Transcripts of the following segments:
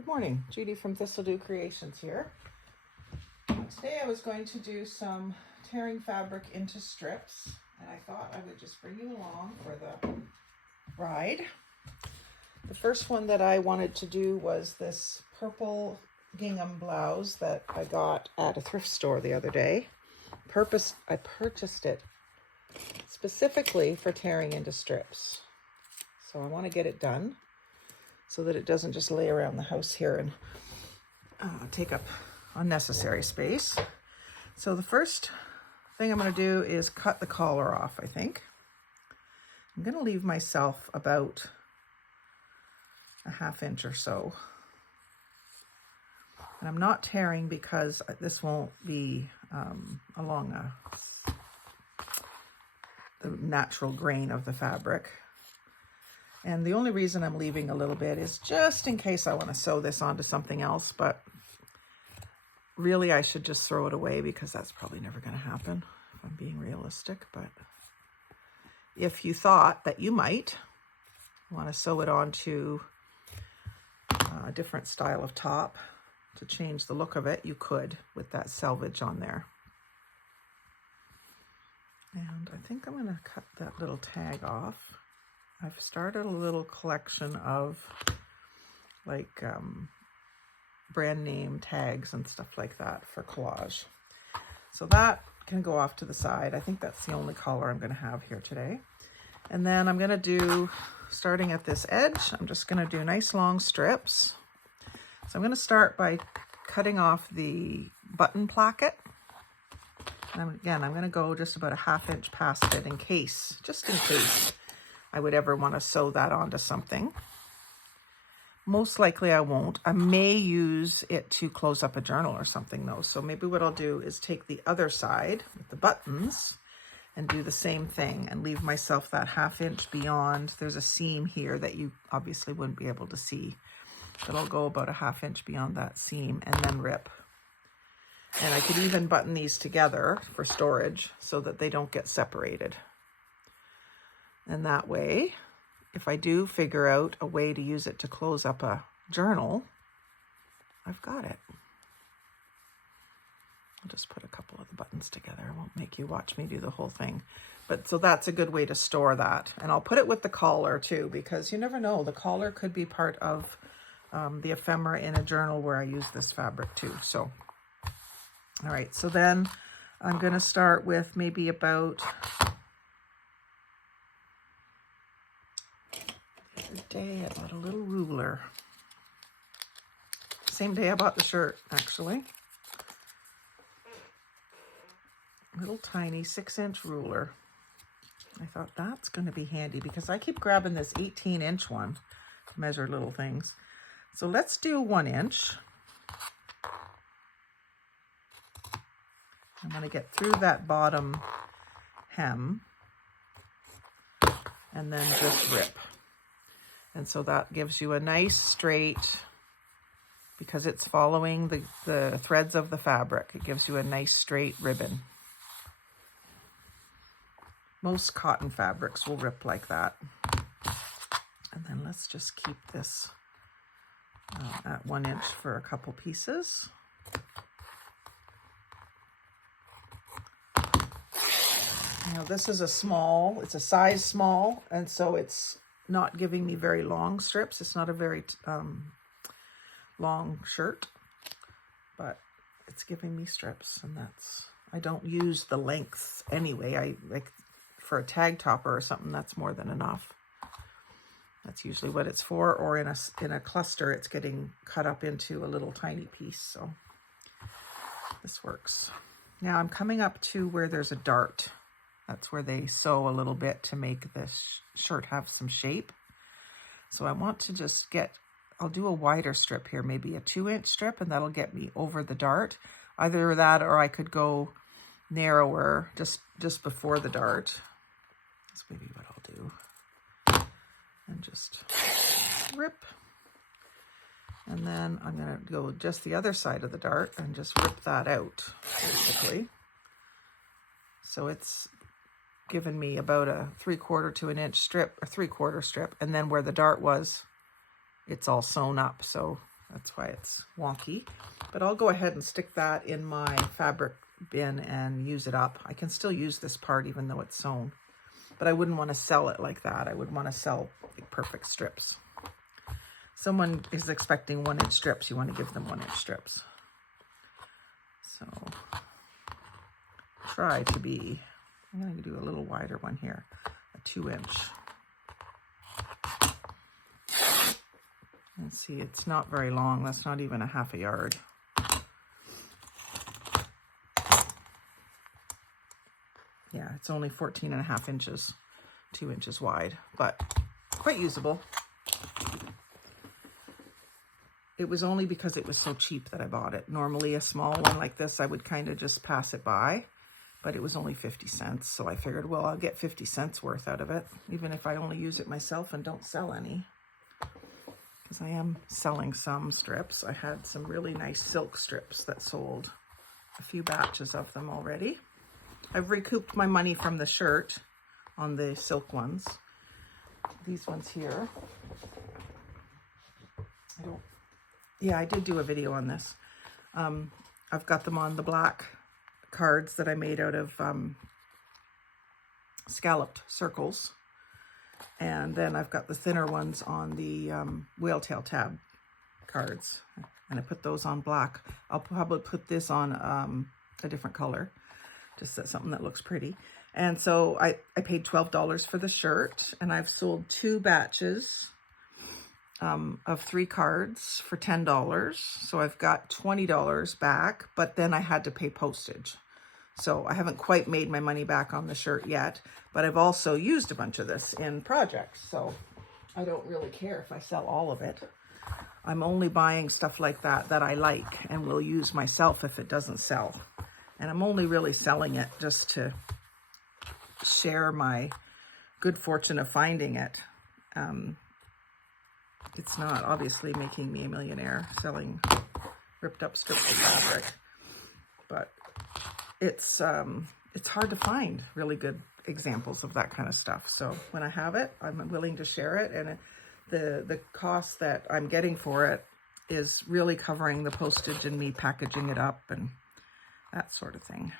Good morning, Judy from Thistledew Creations here. Today I was going to do some tearing fabric into strips, and I thought I would just bring you along for the ride. The first one that I wanted to do was this purple gingham blouse that I got at a thrift store the other day. I purchased it specifically for tearing into strips. So I want to get it done so that it doesn't just lay around the house here and take up unnecessary space. So the first thing I'm going to do is cut the collar off, I think. I'm going to leave myself about a ½ inch or so. And I'm not tearing because this won't be along the natural grain of the fabric. And the only reason I'm leaving a little bit is just in case I want to sew this onto something else, but really I should just throw it away because that's probably never going to happen if I'm being realistic. But if you thought that you might want to sew it onto a different style of top to change the look of it, you could with that selvage on there. And I think I'm going to cut that little tag off. I've started a little collection of like brand name tags and stuff like that for collage. So that can go off to the side. I think that's the only color I'm going to have here today. And then I'm going to do, starting at this edge, I'm just going to do nice long strips. So I'm going to start by cutting off the button placket. And again, I'm going to go just about a ½ inch past it just in case I would ever want to sew that onto something. Most likely I won't. I may use it to close up a journal or something though. So maybe what I'll do is take the other side with the buttons and do the same thing and leave myself that ½ inch beyond. There's a seam here that you obviously wouldn't be able to see, but I'll go about a ½ inch beyond that seam and then rip. And I could even button these together for storage so that they don't get separated. And that way, if I do figure out a way to use it to close up a journal, I've got it. I'll just put a couple of the buttons together. I won't make you watch me do the whole thing. But so that's a good way to store that. And I'll put it with the collar too, because you never know. The collar could be part of the ephemera in a journal where I use this fabric too. So, all right. So then I'm going to start with maybe about day I bought a little ruler. Same day I bought the shirt, actually. Little tiny 6-inch ruler. I thought that's going to be handy because I keep grabbing this 18-inch one to measure little things. So let's do 1 inch. I'm going to get through that bottom hem and then just rip. And so that gives you a nice straight, because it's following the threads of the fabric, it gives you a nice straight ribbon. Most cotton fabrics will rip like that. And then let's just keep this at 1 inch for a couple pieces. Now this is it's a size small, and so it's not giving me very long strips. It's not a very long shirt, but it's giving me strips, and I don't use the length anyway. I like for a tag topper or something, that's more than enough. That's usually what it's for, or in a cluster, it's getting cut up into a little tiny piece. So this works. Now I'm coming up to where there's a dart. That's where they sew a little bit to make this shirt have some shape. So I want to just I'll do a wider strip here, maybe a 2-inch strip, and that'll get me over the dart. Either that, or I could go narrower just before the dart. That's maybe what I'll do. And just rip. And then I'm going to go just the other side of the dart and just rip that out, basically. So it's given me about a 3/4 to 1 inch strip, or 3/4 strip, and then where the dart was, it's all sewn up. So That's why it's wonky. But I'll go ahead and stick that in my fabric bin and use it up. I can still use this part even though it's sewn. But I wouldn't want to sell it like that. I would want to sell like perfect strips. Someone is expecting 1-inch strips. You want to give them 1-inch strips. So try to be, I'm going to do a little wider one here, a 2-inch. And see, it's not very long. That's not even a half a yard. Yeah, it's only 14.5 inches, 2 inches wide, but quite usable. It was only because it was so cheap that I bought it. Normally a small one like this, I would kind of just pass it by, but it was only 50 cents. So I figured, well, I'll get 50 cents worth out of it, even if I only use it myself and don't sell any. Because I am selling some strips. I had some really nice silk strips that sold, a few batches of them already. I've recouped my money from the shirt on the silk ones. These ones here. I did do a video on this. I've got them on the black cards that I made out of scalloped circles. And then I've got the thinner ones on the whale tail tab cards. And I put those on black. I'll probably put this on a different color. Just something that looks pretty. And so I paid $12 for the shirt. And I've sold 2 batches of 3 cards for $10. So I've got $20 back. But then I had to pay postage. So I haven't quite made my money back on the shirt yet, but I've also used a bunch of this in projects. So I don't really care if I sell all of it. I'm only buying stuff like that I like and will use myself if it doesn't sell. And I'm only really selling it just to share my good fortune of finding it. It's not obviously making me a millionaire selling ripped up strips of fabric, but it's hard to find really good examples of that kind of stuff. So when I have it, I'm willing to share it. And the cost that I'm getting for it is really covering the postage and me packaging it up and that sort of thing.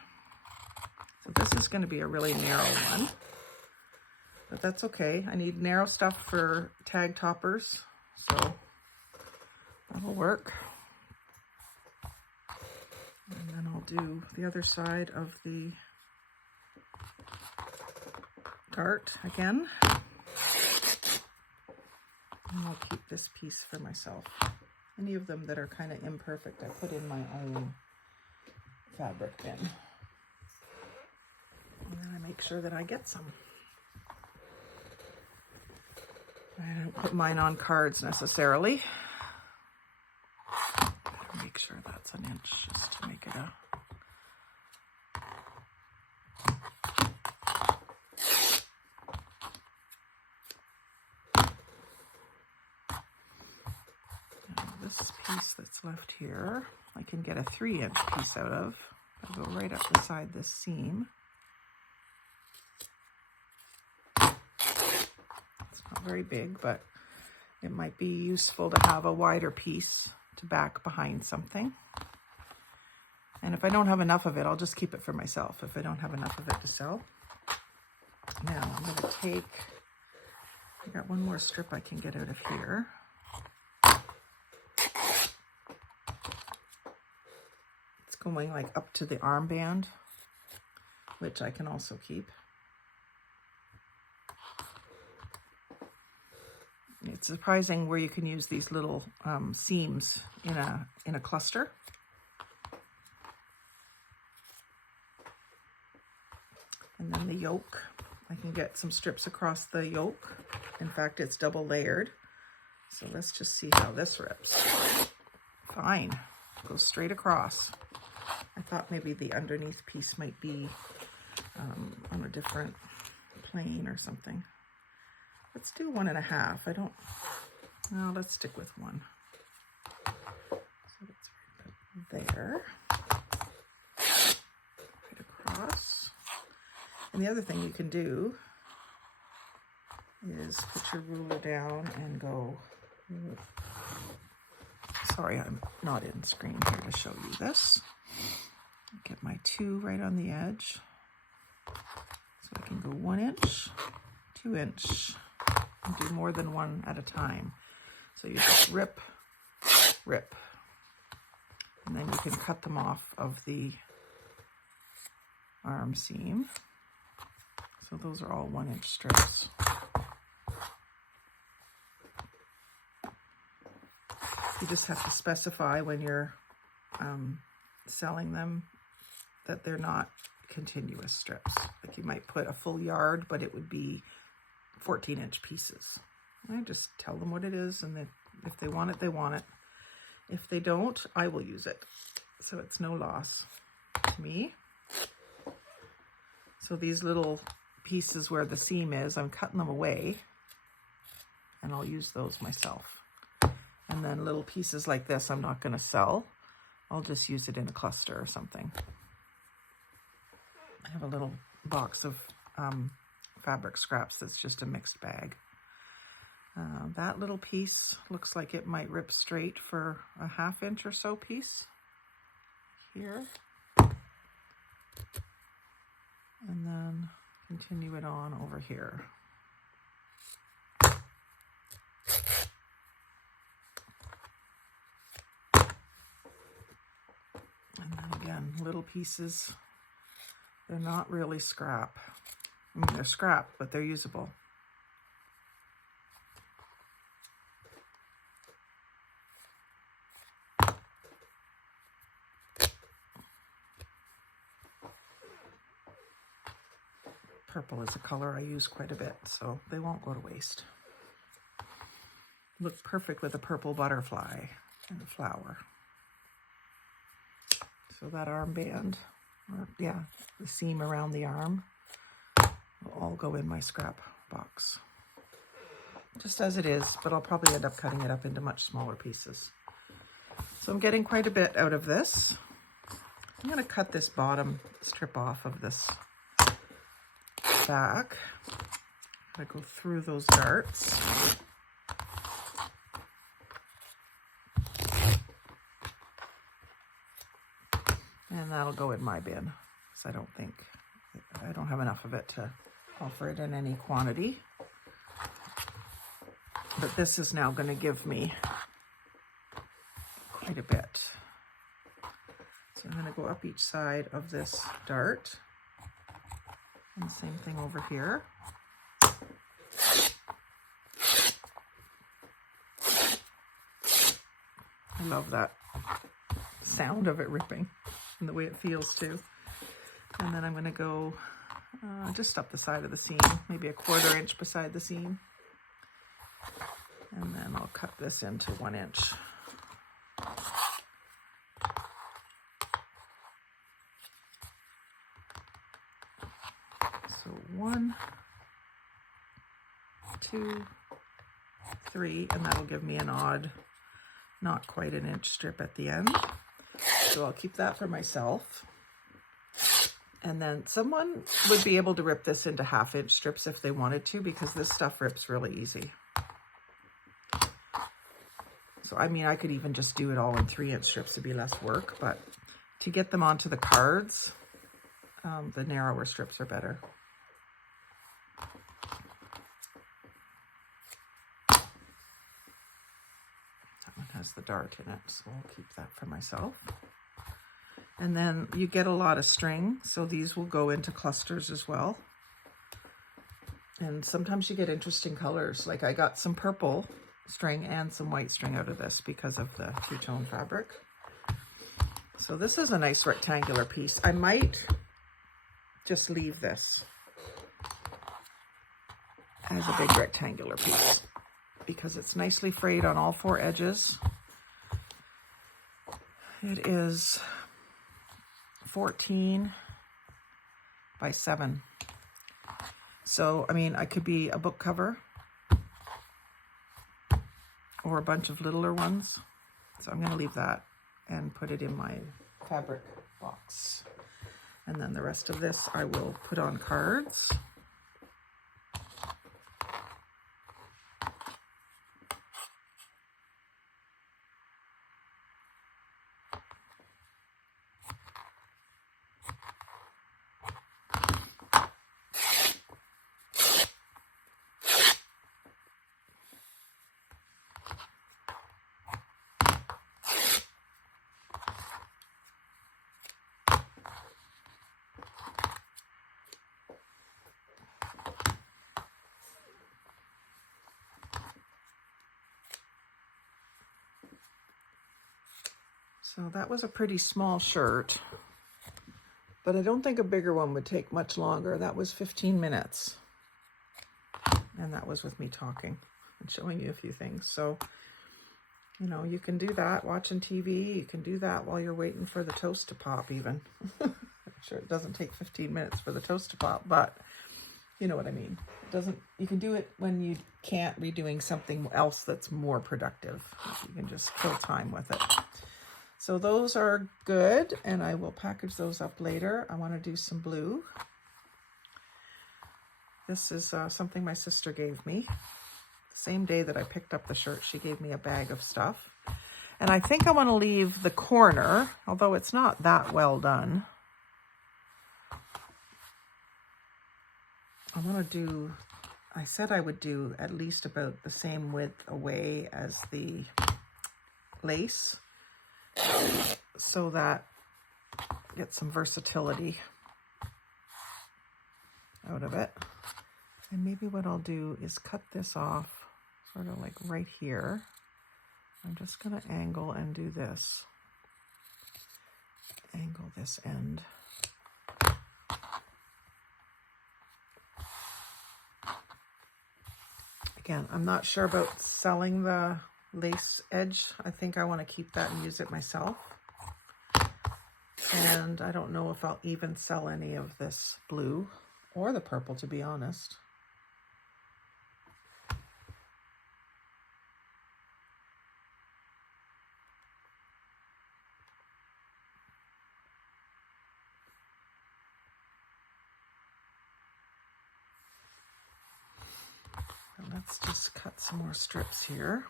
So this is going to be a really narrow one, but that's okay. I need narrow stuff for tag toppers, so that'll work. And then I'll do the other side of the dart again. And I'll keep this piece for myself. Any of them that are kind of imperfect, I put in my own fabric bin. And then I make sure that I get some. I don't put mine on cards necessarily. Make sure that's an inch just to make it a... Now this piece that's left here, I can get a 3-inch piece out of. I'll go right up beside this seam. It's not very big, but it might be useful to have a wider piece to back behind something. And if I don't have enough of it, I'll just keep it for myself if I don't have enough of it to sell. Now I'm going to take, I got one more strip I can get out of here. It's going like up to the armband, which I can also keep. It's surprising where you can use these little seams in a cluster. And then the yoke, I can get some strips across the yoke. In fact, it's double layered. So let's just see how this rips. Fine, goes straight across. I thought maybe the underneath piece might be on a different plane or something. Let's do 1.5. No, let's stick with 1. So that's right there. Right across. And the other thing you can do is put your ruler down and go sorry, I'm not in screen here to show you this. Get my 2 right on the edge. So I can go 1 inch, 2 inch, and do more than one at a time. So you just rip, rip, and then you can cut them off of the arm seam. So those are all 1 inch strips. You just have to specify when you're selling them that they're not continuous strips. Like you might put a full yard, but it would be 14-inch pieces. I just tell them what it is, and if they want it, they want it. If they don't, I will use it. So it's no loss to me. So these little pieces where the seam is, I'm cutting them away, and I'll use those myself. And then little pieces like this, I'm not going to sell. I'll just use it in a cluster or something. I have a little box of fabric scraps that's just a mixed bag. That little piece looks like it might rip straight for a 1/2 inch or so piece here. And then continue it on over here. And then again, little pieces. They're not really scrap. I mean, they're scrap, but they're usable. Purple is a color I use quite a bit, so they won't go to waste. Look perfect with a purple butterfly and a flower. So that armband, or yeah, the seam around the arm will all go in my scrap box. Just as it is, but I'll probably end up cutting it up into much smaller pieces. So I'm getting quite a bit out of this. I'm going to cut this bottom strip off of this back. I go through those darts. And that'll go in my bin, because I don't have enough of it to offer it in any quantity. But this is now going to give me quite a bit. So I'm going to go up each side of this dart. And the same thing over here. I love that sound of it ripping and the way it feels too. And then I'm going to go just up the side of the seam, maybe a 1/4 inch beside the seam. And then I'll cut this into 1 inch. So 1, 2, 3, and that'll give me an odd, not quite an inch strip at the end. So I'll keep that for myself. And then someone would be able to rip this into 1/2 inch strips if they wanted to, because this stuff rips really easy. So, I mean, I could even just do it all in 3-inch strips to be less work, but to get them onto the cards, the narrower strips are better. That one has the dart in it, so I'll keep that for myself. And then you get a lot of string, so these will go into clusters as well. And sometimes you get interesting colors. Like I got some purple string and some white string out of this because of the two-tone fabric. So this is a nice rectangular piece. I might just leave this as a big rectangular piece because it's nicely frayed on all 4 edges. It is 14 by 7. So, I mean, I could be a book cover or a bunch of littler ones. So I'm going to leave that and put it in my fabric box. And then the rest of this I will put on cards. So that was a pretty small shirt, but I don't think a bigger one would take much longer. That was 15 minutes. And that was with me talking and showing you a few things. So, you know, you can do that watching TV. You can do that while you're waiting for the toast to pop even. I'm sure it doesn't take 15 minutes for the toast to pop, but you know what I mean. It doesn't, you can do it when you can't be doing something else that's more productive. You can just kill time with it. So those are good, and I will package those up later. I want to do some blue. This is something my sister gave me. The same day that I picked up the shirt, she gave me a bag of stuff. And I think I want to leave the corner, although it's not that well done. I want to do, I said I would do at least about the same width away as the lace, so that get some versatility out of it. And maybe what I'll do is cut this off sort of like right here. I'm just going to angle and do this. Angle this end. Again, I'm not sure about selling the lace edge. I think I want to keep that and use it myself. And I don't know if I'll even sell any of this blue or the purple, to be honest. Let's just cut some more strips here.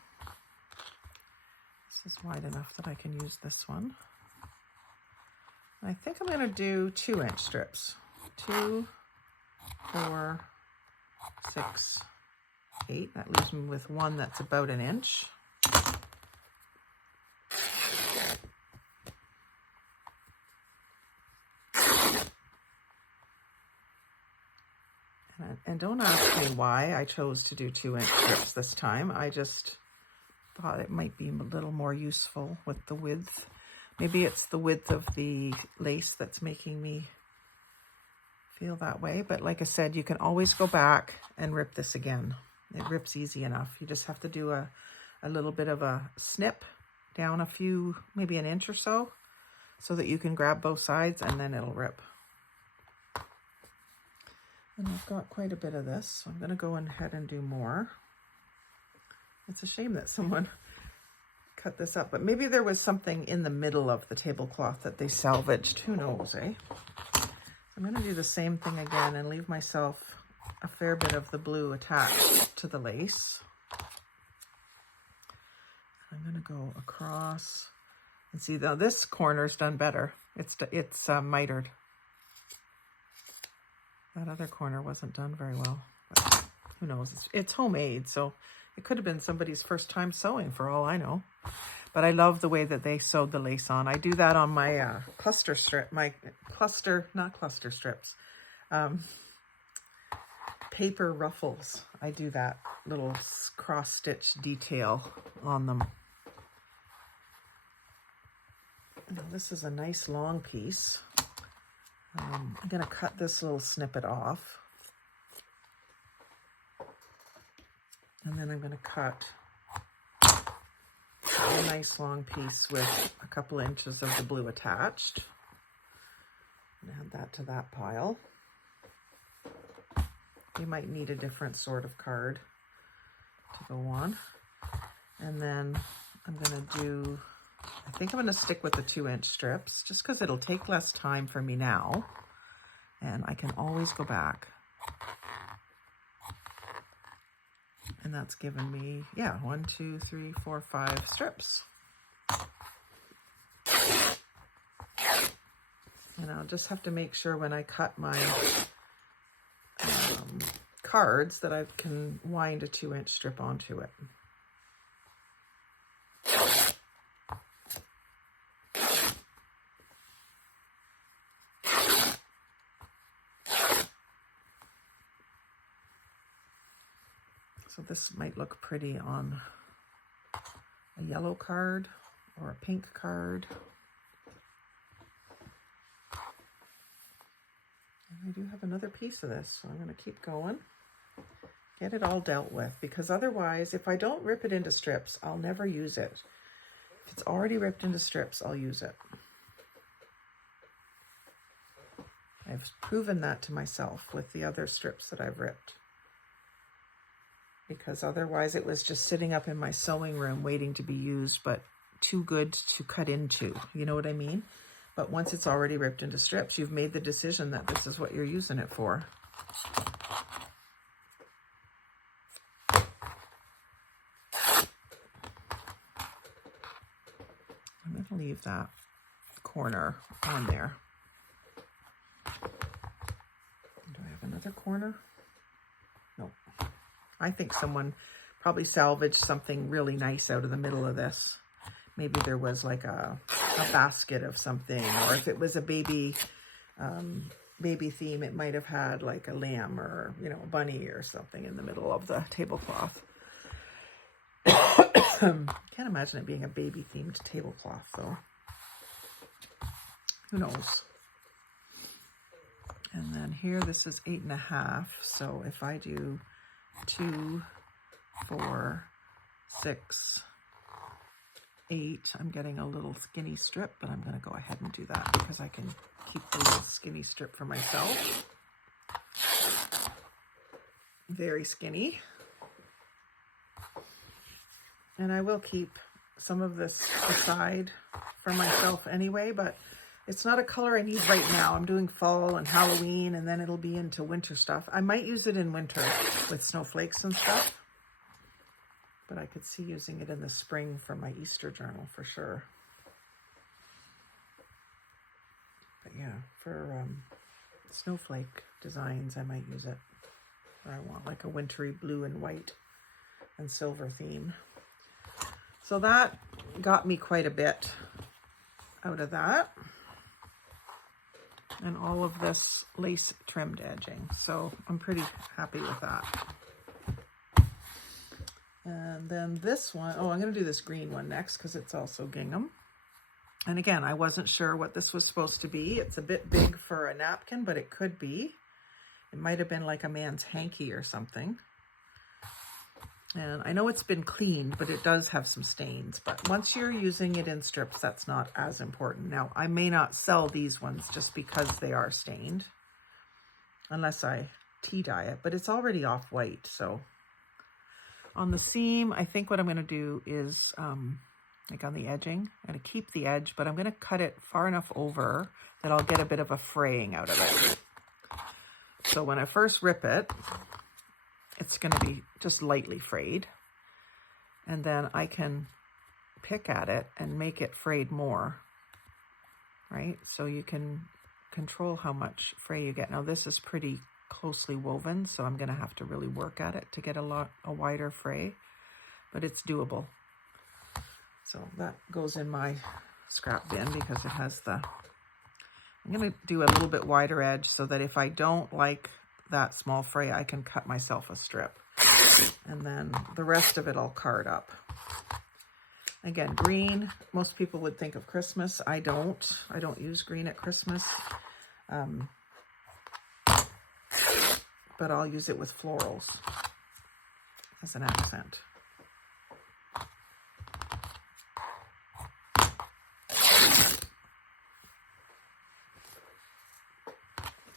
This is wide enough that I can use this one. I think I'm going to do 2-inch strips. 2, 4, 6, 8. That leaves me with one that's about 1 inch. And don't ask me why I chose to do 2-inch strips this time. I just thought it might be a little more useful with the width. Maybe it's the width of the lace that's making me feel that way. But like I said, you can always go back and rip this again. It rips easy enough. You just have to do a little bit of a snip down a few, maybe 1 inch or so that you can grab both sides, and then it'll rip. And I've got quite a bit of this, so I'm going to go ahead and do more. It's a shame that someone cut this up, but maybe there was something in the middle of the tablecloth that they salvaged. Who knows, eh? I'm going to do the same thing again and leave myself a fair bit of the blue attached to the lace. I'm going to go across and see, now this corner's done better. It's mitered. That other corner wasn't done very well, but who knows? It's homemade, so it could have been somebody's first time sewing for all I know. But I love the way that they sewed the lace on. I do that on my cluster strip, paper ruffles. I do that little cross-stitch detail on them. Now this is a nice long piece. I'm going to cut this little snippet off. And then I'm going to cut a nice long piece with a couple inches of the blue attached. And add that to that pile. You might need a different sort of card to go on. And then I'm going to do, I think I'm going to stick with the 2-inch strips just because it'll take less time for me now. And I can always go back. And that's given me, 1, 2, 3, 4, 5 strips. And I'll just have to make sure when I cut my cards that I can wind a 2-inch strip onto it. So this might look pretty on a yellow card or a pink card. And I do have another piece of this, so I'm going to keep going. Get it all dealt with, because otherwise, if I don't rip it into strips, I'll never use it. If it's already ripped into strips, I'll use it. I've proven that to myself with the other strips that I've ripped. Because otherwise it was just sitting up in my sewing room waiting to be used, but too good to cut into. You know what I mean? But once it's already ripped into strips, you've made the decision that this is what you're using it for. I'm going to leave that corner on there. Do I have another corner? No. I think someone probably salvaged something really nice out of the middle of this. Maybe there was like a basket of something, or if it was a baby theme, it might have had like a lamb or, you know, a bunny or something in the middle of the tablecloth. Can't imagine it being a baby themed tablecloth though. Who knows? And then here, this is 8.5. So if I do 2, 4, 6, 8, I'm getting a little skinny strip, but I'm going to go ahead and do that because I can keep the little skinny strip for myself. Very skinny. And I will keep some of this aside for myself anyway, but it's not a color I need right now. I'm doing fall and Halloween, and then it'll be into winter stuff. I might use it in winter with snowflakes and stuff, but I could see using it in the spring for my Easter journal for sure. But yeah, for snowflake designs, I might use it. Or I want like a wintry blue and white and silver theme. So that got me quite a bit out of that. And all of this lace trimmed edging. So I'm pretty happy with that. And then this one, oh, I'm going to do this green one next because it's also gingham. And again, I wasn't sure what this was supposed to be. It's a bit big for a napkin, but it could be. It might have been like a man's hanky or something. And I know it's been cleaned, but it does have some stains. But once you're using it in strips, that's not as important. Now, I may not sell these ones just because they are stained, unless I tea dye it, but it's already off-white. So on the seam, I think what I'm going to do is, like on the edging, I'm going to keep the edge, but I'm going to cut it far enough over that I'll get a bit of a fraying out of it. So when I first rip it, it's going to be just lightly frayed, and then I can pick at it and make it frayed more, right? So you can control how much fray you get. Now this is pretty closely woven, so I'm going to have to really work at it to get a wider fray, but it's doable. So that goes in my scrap bin because it has the, I'm going to do a little bit wider edge so that if I don't like that small fray, I can cut myself a strip. And then the rest of it I'll card up. Again, green, most people would think of Christmas. I don't use green at Christmas. But I'll use it with florals as an accent.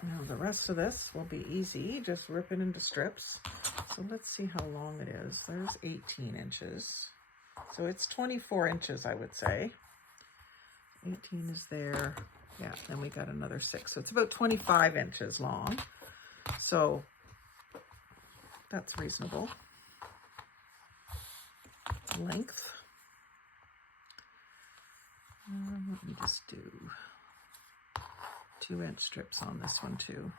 Now the rest of this will be easy, just rip it into strips. So let's see how long it is. There's 18 inches. So it's 24 inches, I would say. 18 is there. Yeah, then we got another 6. So it's about 25 inches long. So that's reasonable length. Let me just do 2-inch strips on this one too.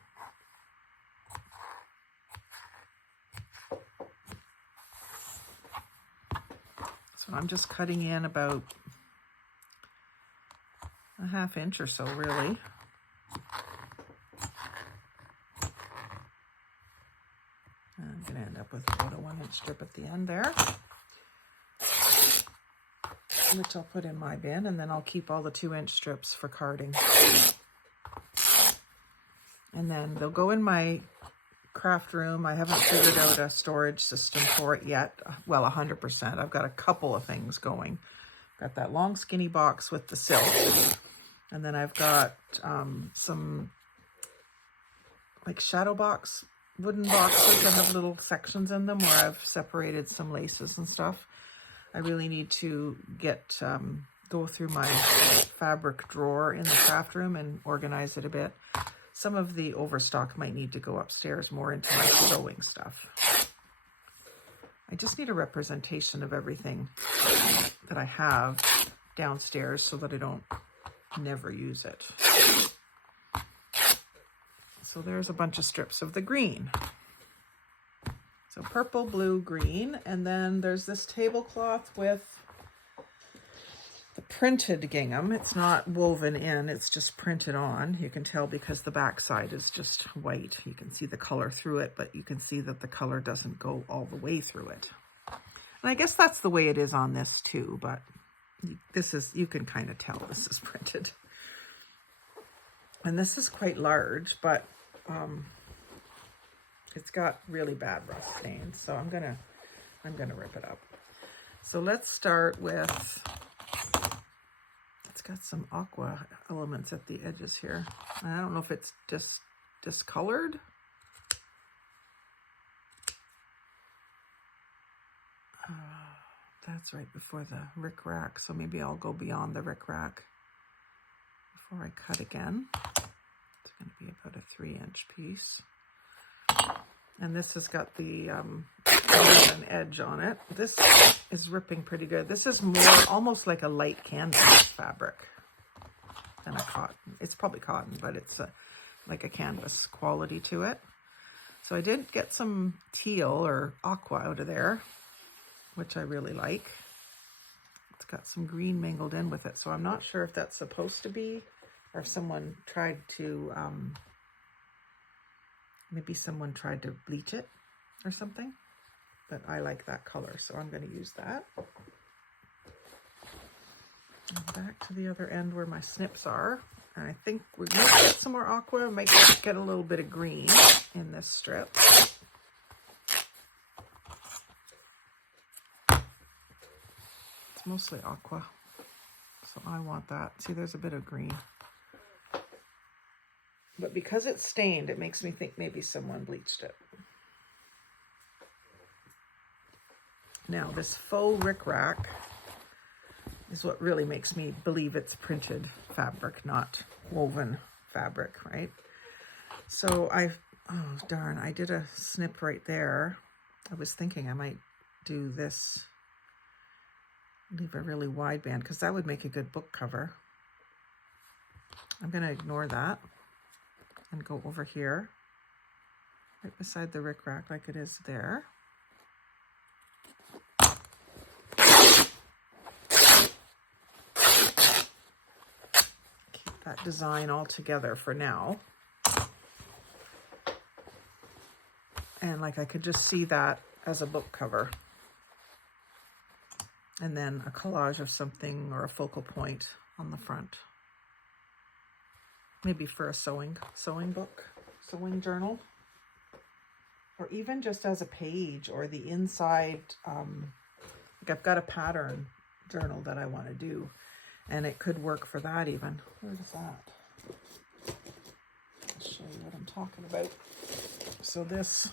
So I'm just cutting in about a 1/2 inch or so, really. I'm going to end up with about a 1-inch strip at the end there. which I'll put in my bin, and then I'll keep all the 2-inch strips for carding. And then they'll go in my craft room. I haven't figured out a storage system for it yet. Well, 100%. I've got a couple of things going. Got that long skinny box with the silk. And then I've got some like shadow box, wooden boxes that have little sections in them where I've separated some laces and stuff. I really need to get go through my fabric drawer in the craft room and organize it a bit. Some of the overstock might need to go upstairs more into my sewing stuff. I just need a representation of everything that I have downstairs so that I don't never use it. So there's a bunch of strips of the green. So purple, blue, green, and then there's this tablecloth with the printed gingham. It's not woven in, it's just printed on. You can tell because the back side is just white. You can see the color through it, but you can see that the color doesn't go all the way through it. And I guess that's the way it is on this too, but this is, you can kind of tell this is printed. And this is quite large, but it's got really bad rust stains, so I'm gonna rip it up. So let's start with, it's got some aqua elements at the edges here. I don't know if it's just discolored. That's right before the rickrack, so maybe I'll go beyond the rickrack before I cut again. It's going to be about a 3-inch piece. And this has got the an edge on it. This is ripping pretty good. This is more almost like a light canvas fabric than a cotton. It's probably cotton, but it's like a canvas quality to it. So I did get some teal or aqua out of there, which I really like. It's got some green mingled in with it, so I'm not sure if that's supposed to be, or if someone tried to, maybe someone tried to bleach it or something, but I like that color, so I'm going to use that. And back to the other end where my snips are, and I think we're going to get some more aqua, might get a little bit of green in this strip. Mostly aqua, so I want that. See, there's a bit of green, but because it's stained, it makes me think maybe someone bleached it. Now this faux rickrack is what really makes me believe it's printed fabric, not woven fabric, right? So oh darn, I did a snip right there. I was thinking I might do this, leave a really wide band, because that would make a good book cover. I'm going to ignore that and go over here, right beside the rickrack like it is there. Keep that design all together for now. And like I could just see that as a book cover. And then a collage of something or a focal point on the front. Maybe for a sewing book, sewing journal. Or even just as a page or the inside. Like I've got a pattern journal that I want to do. And it could work for that even. Where is that? I'll show you what I'm talking about. So this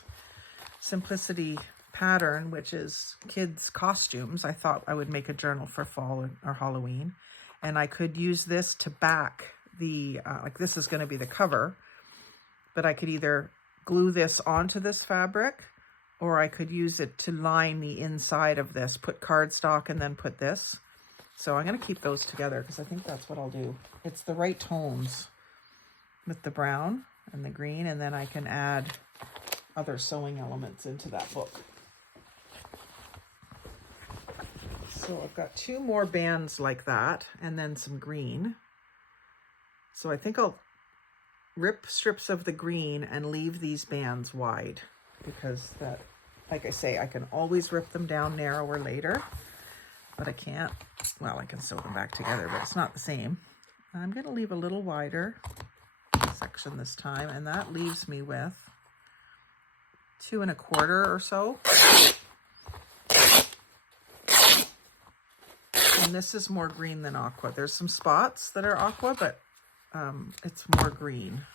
Simplicity pattern, which is kids' costumes, I thought I would make a journal for fall or Halloween, and I could use this to back the like this is going to be the cover, but I could either glue this onto this fabric, or I could use it to line the inside of this, put cardstock and then put this. So I'm going to keep those together because I think that's what I'll do. It's the right tones with the brown and the green, and then I can add other sewing elements into that book. So I've got 2 more bands like that, and then some green. So I think I'll rip strips of the green and leave these bands wide, because that, like I say, I can always rip them down narrower later. but I can't, well, I can sew them back together, but it's not the same. I'm going to leave a little wider section this time, and that leaves me with 2 1/4 or so. And this is more green than aqua. There's some spots that are aqua, but it's more green.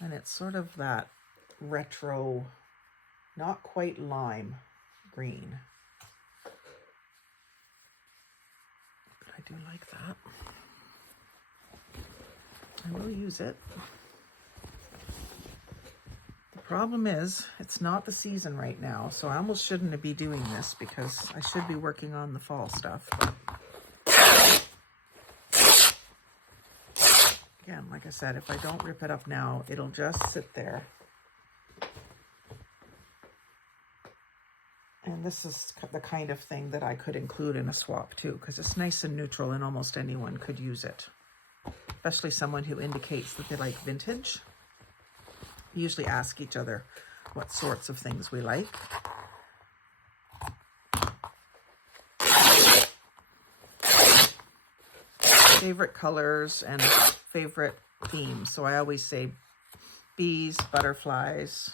And it's sort of that retro, not quite lime green. But I do like that. I will use it. The problem is, it's not the season right now, so I almost shouldn't be doing this because I should be working on the fall stuff. But again, like I said, if I don't rip it up now, it'll just sit there. And this is the kind of thing that I could include in a swap too, because it's nice and neutral and almost anyone could use it. Especially someone who indicates that they like vintage. We usually ask each other what sorts of things we like. Favorite colors and favorite themes. So I always say bees, butterflies,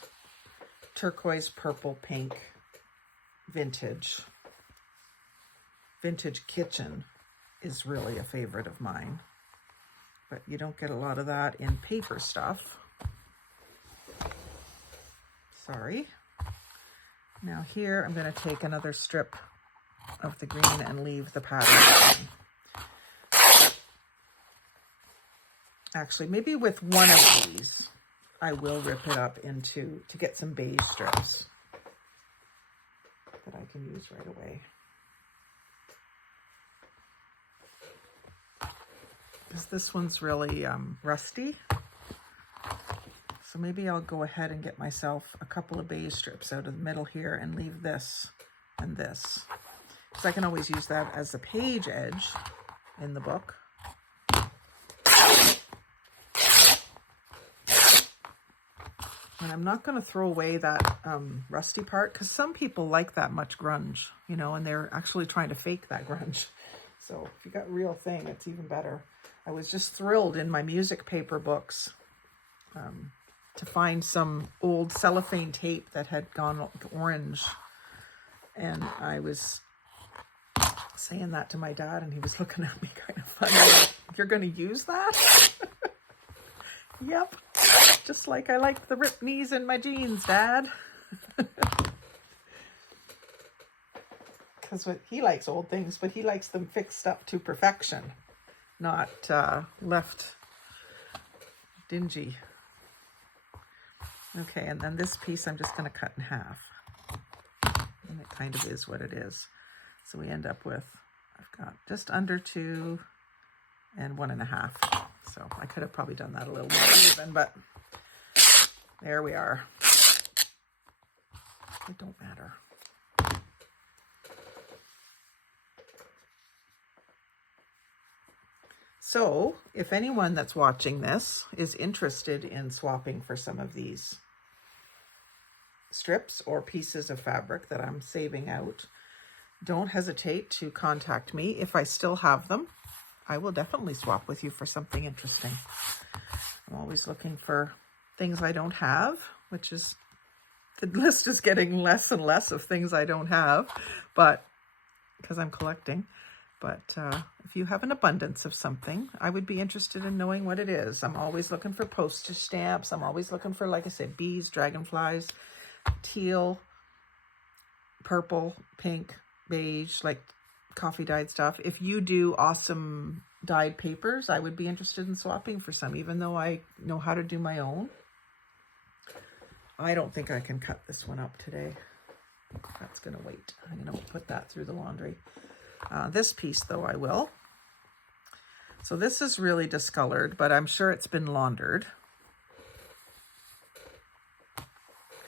turquoise, purple, pink, vintage. Vintage kitchen is really a favorite of mine. But you don't get a lot of that in paper stuff. Sorry. Now here I'm going to take another strip of the green and leave the pattern. Actually, maybe with one of these, I will rip it up into, to get some beige strips that I can use right away. Because this one's really rusty. So maybe I'll go ahead and get myself a couple of beige strips out of the middle here and leave this and this. Because I can always use that as a page edge in the book. And I'm not going to throw away that rusty part, because some people like that much grunge, you know, and they're actually trying to fake that grunge. So if you got real thing, it's even better. I was just thrilled in my music paper books to find some old cellophane tape that had gone orange. And I was saying that to my dad, and he was looking at me kind of funny. Like, you're going to use that? Yep. Just like I like the ripped knees in my jeans, Dad. Because he likes old things, but he likes them fixed up to perfection, not left dingy. Okay, and then this piece I'm just going to cut in half. And it kind of is what it is. So we end up with, I've got just under 2 and 1.5. So I could have probably done that a little more even, but there we are. It don't matter. So if anyone that's watching this is interested in swapping for some of these strips or pieces of fabric that I'm saving out, don't hesitate to contact me. If I still have them, I will definitely swap with you for something interesting. I'm always looking for things I don't have, which is, the list is getting less and less of things I don't have, but because I'm collecting. But if you have an abundance of something, I would be interested in knowing what it is. I'm always looking for postage stamps. I'm always looking for, like I said, bees, dragonflies, teal, purple, pink, beige, like coffee dyed stuff. If you do awesome dyed papers, I would be interested in swapping for some, even though I know how to do my own. I don't think I can cut this one up today. That's going to wait. I'm going to put that through the laundry. This piece, though, I will. So this is really discolored, but I'm sure it's been laundered.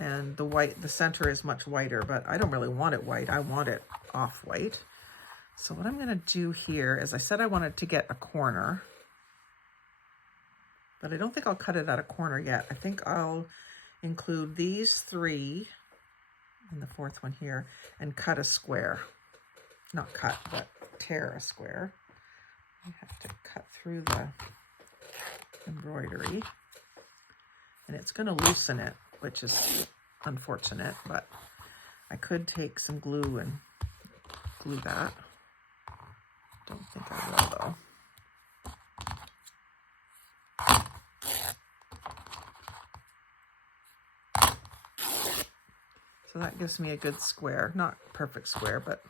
And the white, the center is much whiter, but I don't really want it white. I want it off-white. So what I'm going to do here is, I said I wanted to get a corner, but I don't think I'll cut it at a corner yet. I think I'll include these 3 and the fourth one here, and cut a square. Not cut, but tear a square. I have to cut through the embroidery, and it's going to loosen it, which is unfortunate, but I could take some glue and glue that. Don't think I will though. So that gives me a good square, not perfect square, but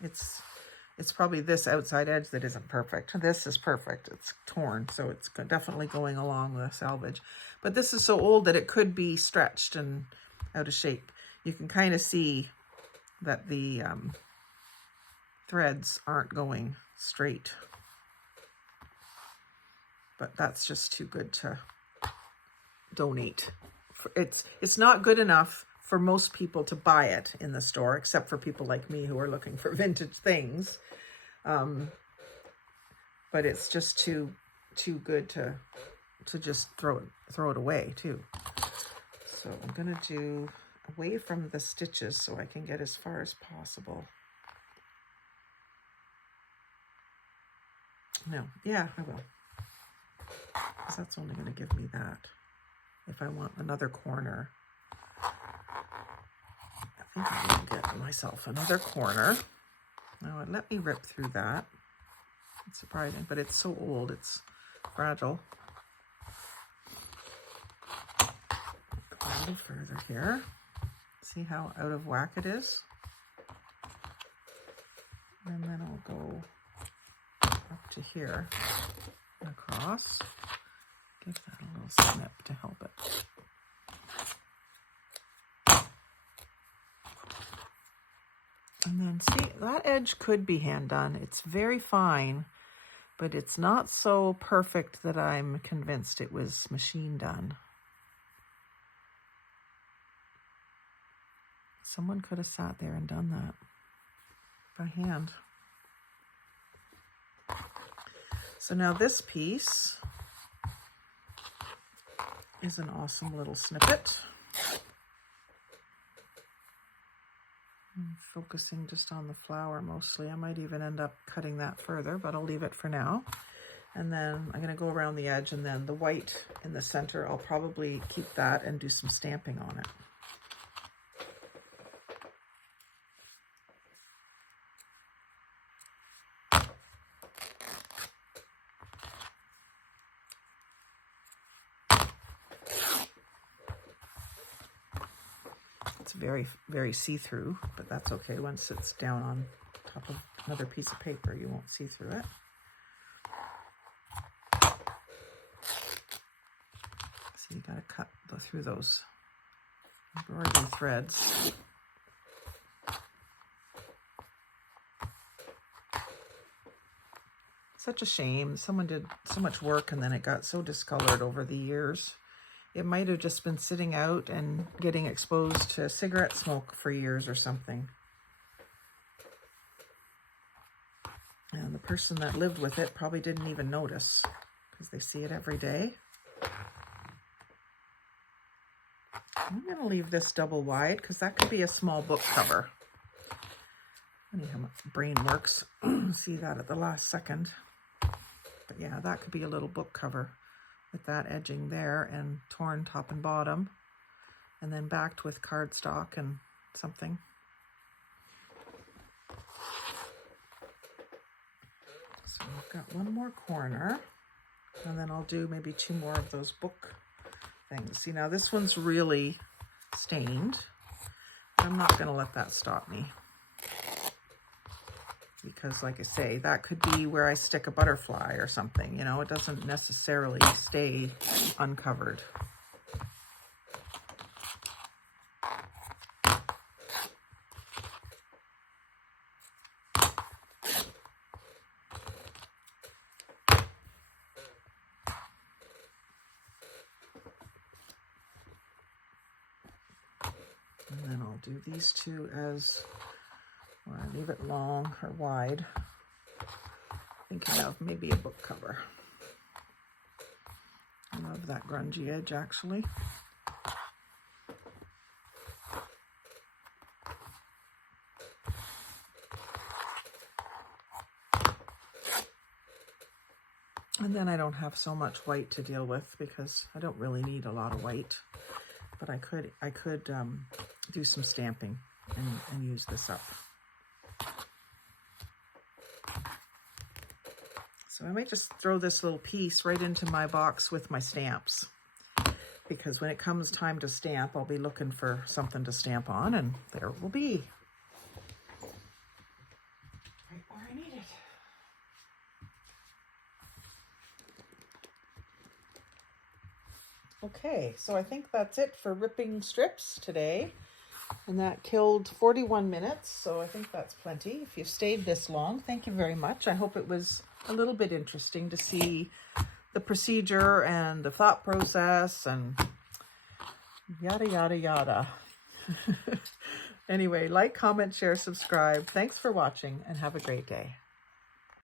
it's probably this outside edge that isn't perfect. This is perfect. It's torn, so it's definitely going along the selvage. But this is so old that it could be stretched and out of shape. You can kind of see that the threads aren't going straight. But that's just too good to donate. It's not good enough for most people to buy it in the store, except for people like me who are looking for vintage things. But it's just too good to just throw it away too. So I'm gonna do away from the stitches so I can get as far as possible. No, yeah, I will. Because that's only gonna give me that. If I want another corner, I think I will get myself another corner. Now let me rip through that. It's surprising, but it's so old, it's fragile. Go a little further here. See how out of whack it is? And then I'll go up to here and across. Give that a little snip to help it. And then see, that edge could be hand done. It's very fine, but it's not so perfect that I'm convinced it was machine done. Someone could have sat there and done that by hand. So now this piece is an awesome little snippet. I'm focusing just on the flower mostly. I might even end up cutting that further, but I'll leave it for now. And then I'm going to go around the edge, and then the white in the center, I'll probably keep that and do some stamping on it. It's very, very see-through, but that's okay. Once it's down on top of another piece of paper, you won't see through it. So you gotta cut through those embroidery threads. Such a shame. Someone did so much work and then it got so discolored over the years. It might have just been sitting out and getting exposed to cigarette smoke for years or something. And the person that lived with it probably didn't even notice because they see it every day. I'm going to leave this double wide because that could be a small book cover. Funny how my brain works. See that at the last second. But yeah, that could be a little book cover with that edging there and torn top and bottom, and then backed with cardstock and something. So I've got one more corner, and then I'll do maybe two more of those book things. See, now this one's really stained. I'm not going to let that stop me. Because like I say, that could be where I stick a butterfly or something, you know, it doesn't necessarily stay uncovered. And then I'll do these two as, or I leave it long or wide. Thinking of maybe a book cover. I love that grungy edge actually. And then I don't have so much white to deal with because I don't really need a lot of white. But I could do some stamping and use this up. So I might just throw this little piece right into my box with my stamps, because when it comes time to stamp, I'll be looking for something to stamp on, and there it will be. Right where I need it. Okay, so I think that's it for ripping strips today. And that killed 41 minutes, so I think that's plenty. If you've stayed this long, thank you very much. I hope it was a little bit interesting to see the procedure and the thought process and yada, yada, yada. Anyway, like, comment, share, subscribe. Thanks for watching and have a great day.